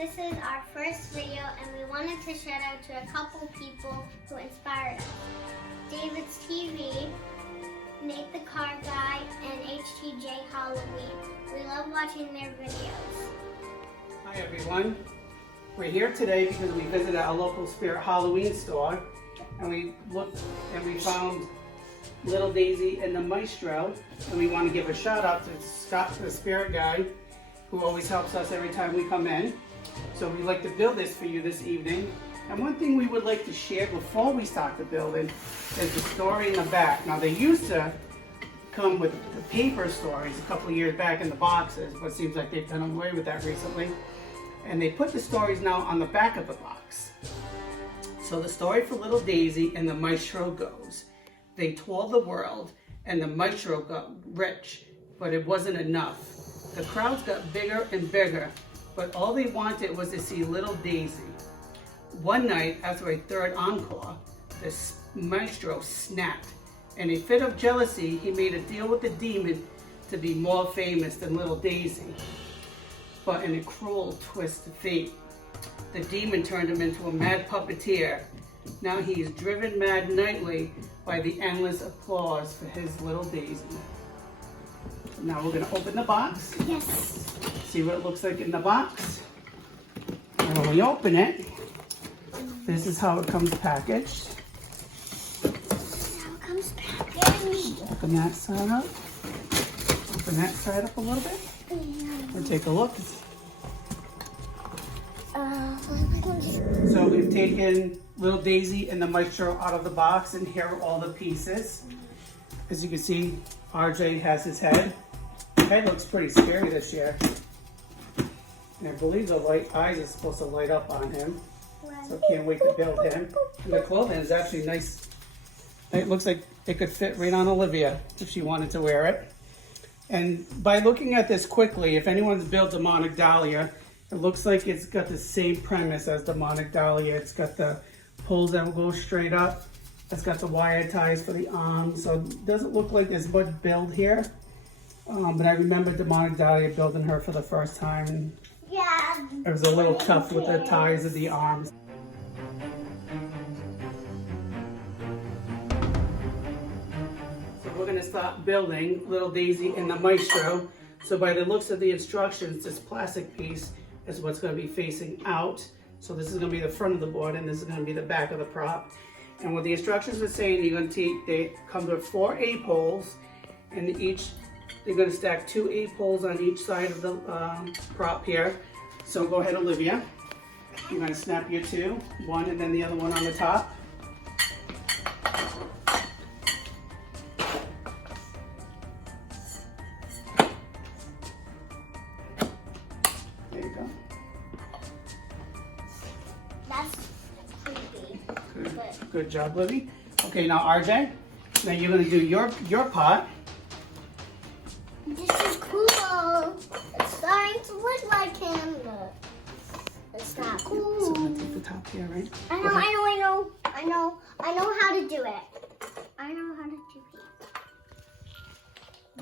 This is our first video and we wanted to shout out to a couple people who inspired us. David's TV, Nate the Car Guy, and HTJ Halloween. We love watching their videos. Hi everyone. We're here today because we visited our local Spirit Halloween store and we looked and we found Little Daisy and the Maestro, and we want to give a shout out to Scott, the Spirit Guy, who always helps us every time we come in. So we'd like to build this for you this evening. And one thing we would like to share before we start the building is the story in the back. Now they used to come with the paper stories a couple of years back in the boxes, but it seems like they've done away with that recently. And they put the stories now on the back of the box. So the story for Little Daisy and the Maestro goes, they toured the world and the Maestro got rich, but it wasn't enough. The crowds got bigger and bigger, but all they wanted was to see Little Daisy. One night, after a third encore, the Maestro snapped. In a fit of jealousy, he made a deal with the demon to be more famous than Little Daisy. But in a cruel twist of fate, the demon turned him into a mad puppeteer. Now he is driven mad nightly by the endless applause for his Little Daisy. Now we're going to open the box. Yes. See what it looks like in the box. And when we open it, this is how it comes packaged. How it comes packaged. Open that side up. Open that side up a little bit. And take a look. So we've taken Little Daisy and the Maestro out of the box, and here are all the pieces. As you can see, RJ has his head. His head looks pretty scary this year. And I believe the light eyes are supposed to light up on him. So I can't wait to build him. And the clothing is actually nice. It looks like it could fit right on Olivia if she wanted to wear it. And by looking at this quickly, if anyone's built Demonic Dahlia, it looks like it's got the same premise as Demonic Dahlia. It's got the poles that will go straight up. It's got the wire ties for the arms. So it doesn't look like there's much build here. But I remember Demonic Dahlia building her for the first time. Yeah. It was a little tough with the ties of the arms. So we're gonna start building Little Daisy and the Maestro. So by the looks of the instructions, this plastic piece is what's gonna be facing out. So this is gonna be the front of the board and this is gonna be the back of the prop. And what the instructions are saying, you're gonna take, they come with 4 A-poles, and they're gonna stack 2 A-poles on each side of the prop here. So go ahead, Olivia. You're gonna snap your 2, one and then the other one on the top. There you go. That's creepy. Good job, Livy. Okay, now RJ, now you're gonna do your pot. This is cool. It's starting to look like him. It's not cool. So I'm gonna take the top here, right? I know how to do it. I know how to do it.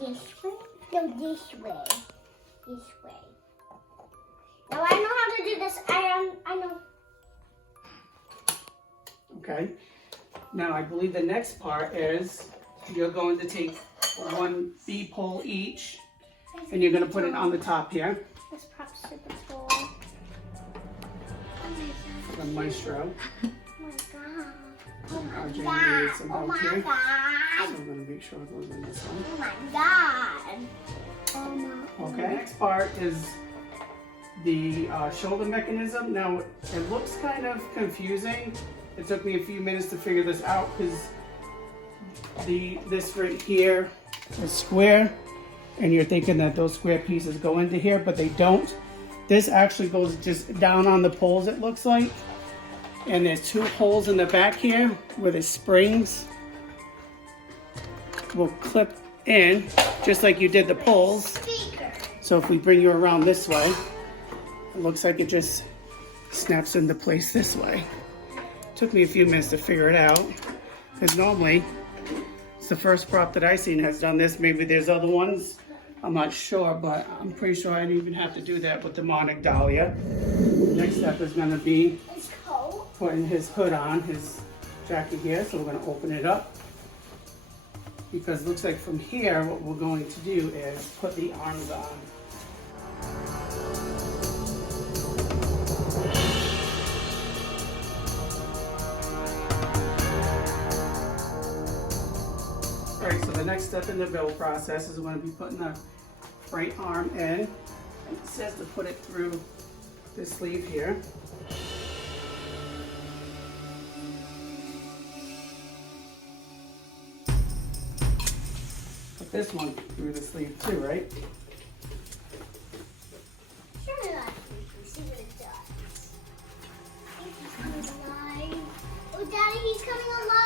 This way? No, this way. This way. Now I know how to do this. I know. Okay. Now I believe the next part is you're going to take 1 B-pole each, and you're gonna put it on the top here. This prop's super cool. The Maestro. Oh my god. Oh my RJ god. needs some Oh help my here. god. So I'm gonna make sure it goes in this one. Oh my god. Oh my. Okay, next part is the shoulder mechanism. Now, it looks kind of confusing. It took me a few minutes to figure this out because this right here is square, and you're thinking that those square pieces go into here, but they don't. This actually goes just down on the poles, it looks like. And there's 2 holes in the back here where the springs will clip in, just like you did the poles. Speaker. So if we bring you around this way, it looks like it just snaps into place this way. Took me a few minutes to figure it out, because normally it's the first prop that I've seen has done this. Maybe there's other ones I'm not sure, but I'm pretty sure I didn't even have to do that with the demonic dahlia. Next step is going to be putting his hood on, his jacket here. So we're going to open it up. Because it looks like from here, what we're going to do is put the arms on. All right, so the next step in the build process is we're going to be putting the right arm in. And it says to put it through this sleeve here. Put this one through the sleeve too, right? Sure, see what it does. He's coming alive. Oh, Daddy, he's coming alive.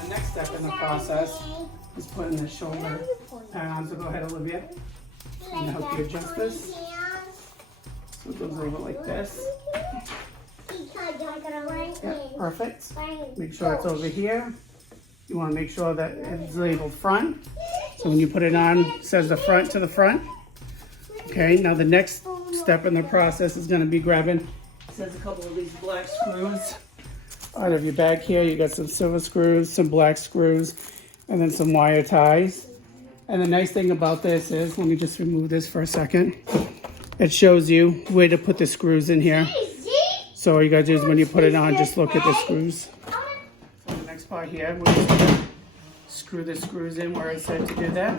The next step in the process is putting the shoulder pad on. So go ahead, Olivia. I'm gonna help you adjust this. So it goes over like this. Yeah, perfect. Make sure it's over here. You want to make sure that it's labeled front. So when you put it on, it says the front to the front. Okay, now the next step in the process is going to be grabbing, it says a couple of these black screws out of your bag here. You got some silver screws, some black screws, and then some wire ties. And the nice thing about this is, let me just remove this for a second. It shows you where to put the screws in here. So all you gotta do is when you put it on, just look at the screws. So the next part here, we're just gonna screw the screws in where it said to do that.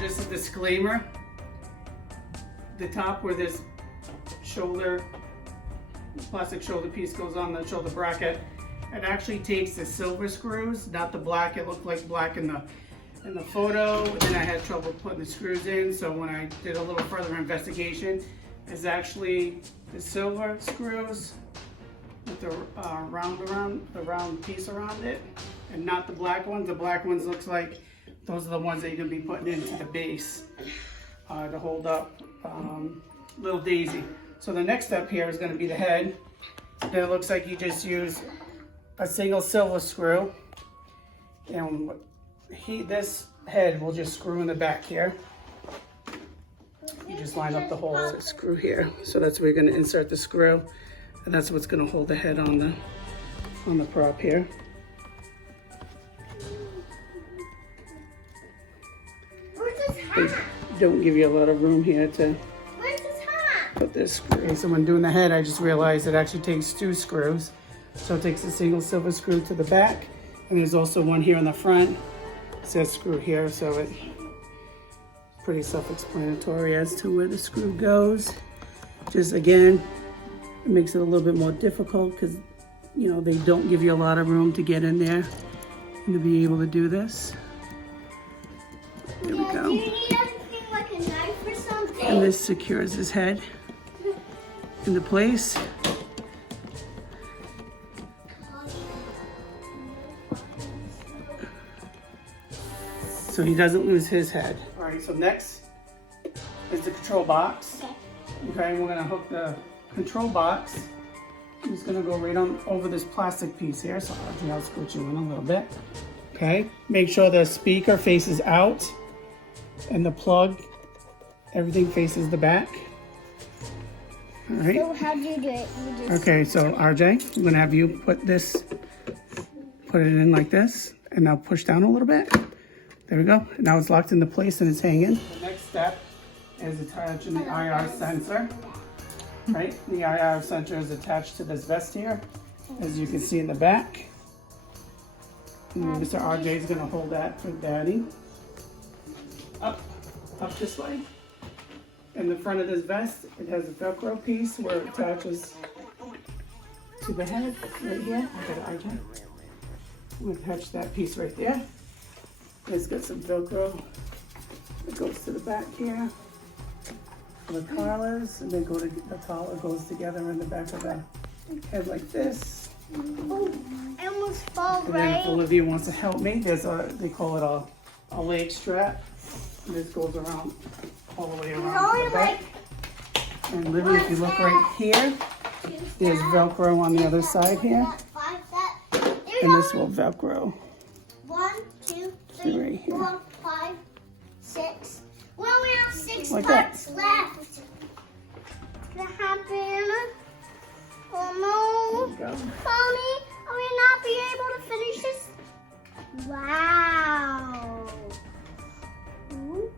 Just a disclaimer, the top where this shoulder, plastic shoulder piece goes on the shoulder bracket, it actually takes the silver screws, not the black. It looked like black in the photo, and then I had trouble putting the screws in, so when I did a little further investigation, it's actually the silver screws with the round piece around it, and not the black ones. The black ones looks like those are the ones that you're going to be putting into the base to hold up little Daisy. So the next step here is going to be the head. And it looks like you just use a single silver screw. And this head will just screw in the back here. You just line up the hole, screw here. So that's where you're going to insert the screw. And that's what's going to hold the head on the prop here. They don't give you a lot of room here to put this screw. So when doing the head, I just realized it actually takes 2 screws. So it takes a single silver screw to the back, and there's also one here in the front. It says screw here, so it's pretty self-explanatory as to where the screw goes. Just again, it makes it a little bit more difficult because, you know, they don't give you a lot of room to get in there and to be able to do this. There we go. Do you need anything like a knife or something? And this secures his head into place. So he doesn't lose his head. All right, so next is the control box. Okay, we're gonna hook the control box. I'm just gonna go right on over this plastic piece here. So I'll scooch you in a little bit. Okay, make sure the speaker faces out and the plug, everything faces the back. All right. So how do you do it? Okay, so RJ, I'm gonna have you put it in like this, and now push down a little bit. There we go. Now it's locked into place and it's hanging. The next step is attaching the IR sensor. Right, the IR sensor is attached to this vest here, as you can see in the back. And Mr. RJ is gonna hold that for Daddy. Up this way. In the front of this vest, it has a Velcro piece where it attaches to the head right here. I'm gonna attach that piece right there. It's got some Velcro It goes to the back here. The collars, and then the collar goes together in the back of the head like this. Oh, I almost fall, And then if right? Olivia wants to help me, they call it a leg strap. And this goes around all the way around to the back. And Olivia, if you look right here, there's Velcro on the other side here. And this will Velcro. 1, 2, 3, 4, 5, 6. We only have 6 Like that. parts left. What's gonna happen? Oh no. There you go. Mommy, are we not be able to finish this? Wow. Ooh.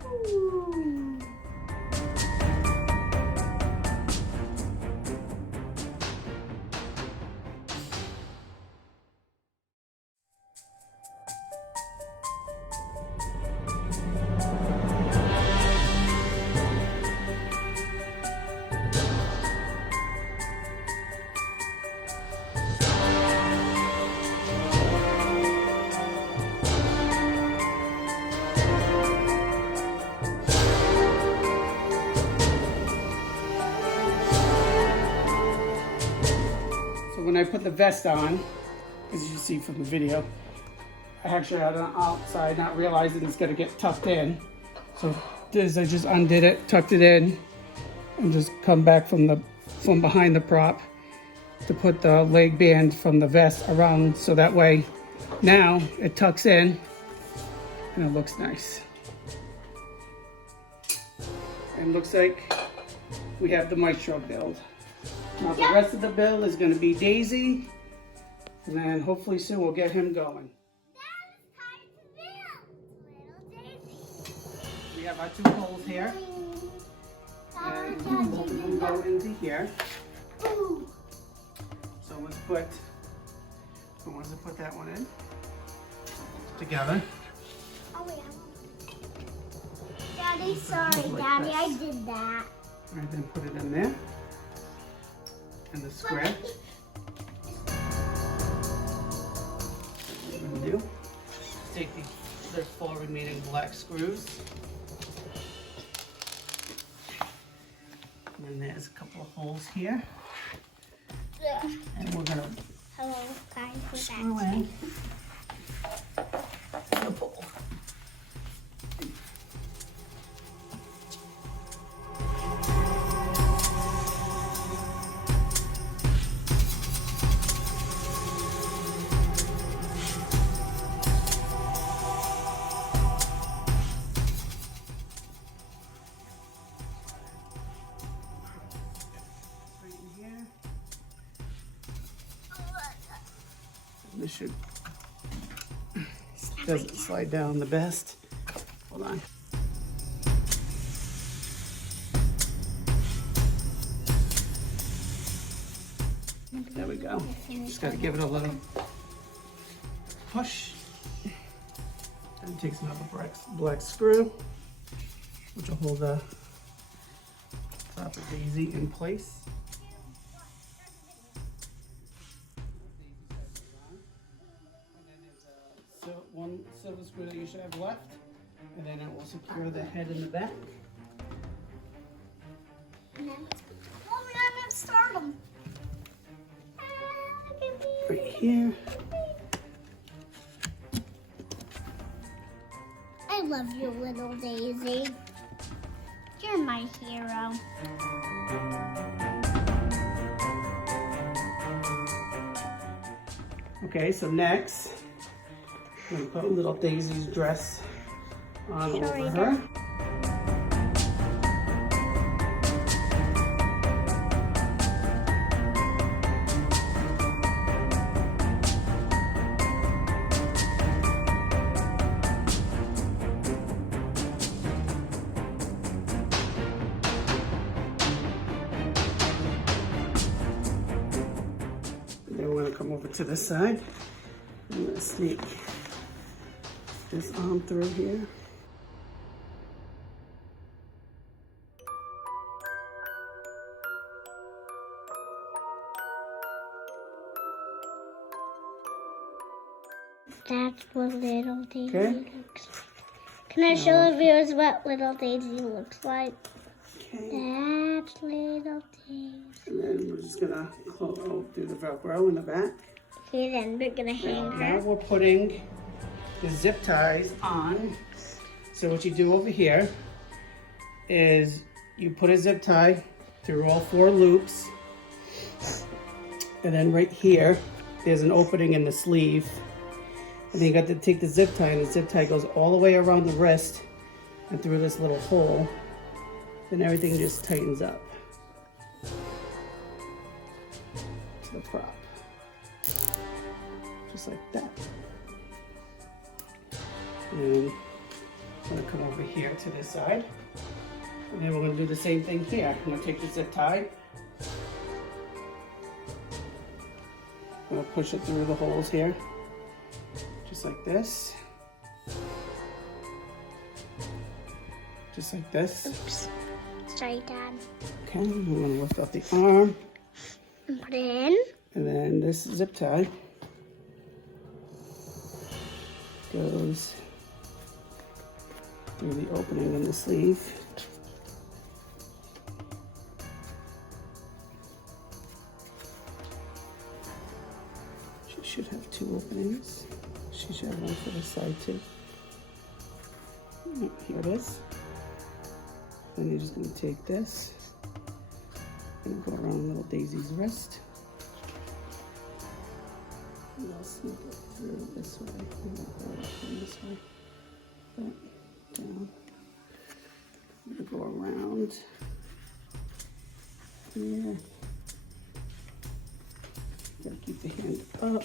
When I put the vest on, as you see from the video, I actually had it outside, not realizing it's gonna get tucked in. So this, I just undid it, tucked it in, and just come back from behind the prop to put the leg band from the vest around, so that way now it tucks in and it looks nice. And looks like we have the Maestro build. Now the rest of the build is going to be Daisy, and then hopefully soon we'll get him going. We have our 2 holes here, and both of them go into here. So let's put, who wants to put that one in? Together. Oh yeah. Daddy, sorry, Like Daddy, this. I did that. Alright, then put it in there. And the square. What we're gonna do, take the 4 remaining black screws. And then there's a couple of holes here. And we're gonna Hello, guys, we're screw back. in the pole. This should doesn't slide down the best. Hold on. There we go. Just got to give it a little push. And it takes another black screw, which will hold the top of Daisy in place. One silver screw that you should have left, and then it will secure the head in the back. Mommy, I'm gonna start them. Right here. I love you, little Daisy. You're my hero. Okay, so next, I'm gonna put little Daisy's dress on over her. Then we're gonna come over to this side. I'm gonna sneak this arm through here. That's what little Daisy Okay. looks like. Can I show the viewers what little Daisy looks like? Okay. That's little Daisy. And then we're just gonna do the Velcro in the back. Okay, then we're gonna hang Now her. we're putting the zip ties on. So what you do over here is you put a zip tie through all 4 loops. And then right here, there's an opening in the sleeve. And then you got to take the zip tie, and the zip tie goes all the way around the wrist and through this little hole. Then everything just tightens up to the prop. Just like that. And I'm gonna come over here to this side. And then we're gonna do the same thing here. I'm gonna take the zip tie. I'm gonna push it through the holes here. Just like this. Just like this. Oops. Sorry, Dad. Okay, I'm gonna lift up the arm. And put it in. And then this zip tie goes through the opening in the sleeve. She should have 2 openings. She should have one for the side too. Here it is. Then you're just going to take this and go around little Daisy's wrist. And I'll sneak it through this way. And I'll go up from this way. Back, down. I'm going to go around here. Gotta keep the hand up.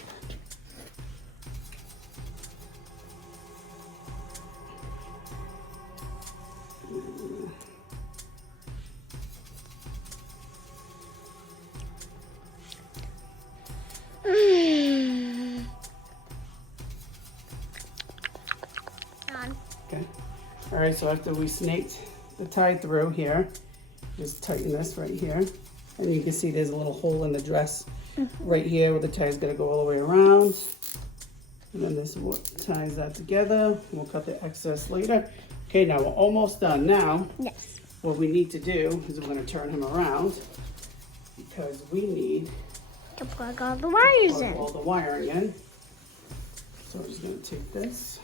Okay. All right, so after we snaked the tie through here, just tighten this right here. And you can see there's a little hole in the dress right here where the tie is gonna go all the way around. And then this ties that together. We'll cut the excess later. Okay, now we're almost done. Now, Yes. what we need to do is we're gonna turn him around because we need To plug all the wires plug in. all the wiring in. So we're just gonna take this.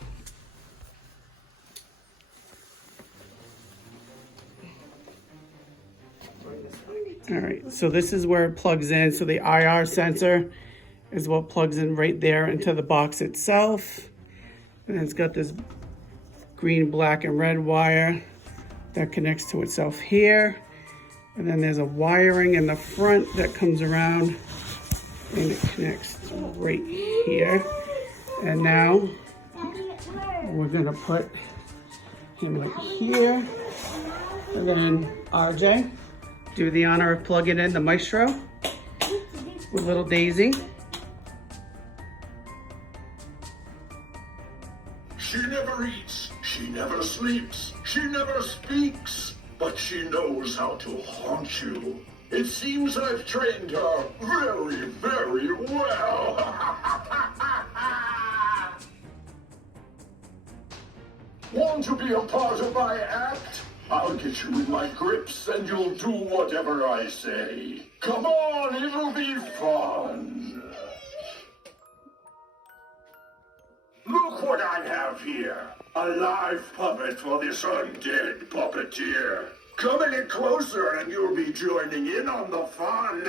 All right, so this is where it plugs in. So the IR sensor is what plugs in right there into the box itself. And it's got this green, black, and red wire that connects to itself here. And then there's a wiring in the front that comes around and it connects right here. And now we're gonna put him right here. And then RJ, do the honor of plugging in the Maestro with little Daisy. She never eats, she never sleeps, she never speaks, but she knows how to haunt you. It seems I've trained her very, very well. Want to be a part of my act? I'll get you in my grips and you'll do whatever I say. Come on, it'll be fun. Look what I have here. A live puppet for this undead puppeteer. Come a little closer and you'll be joining in on the fun.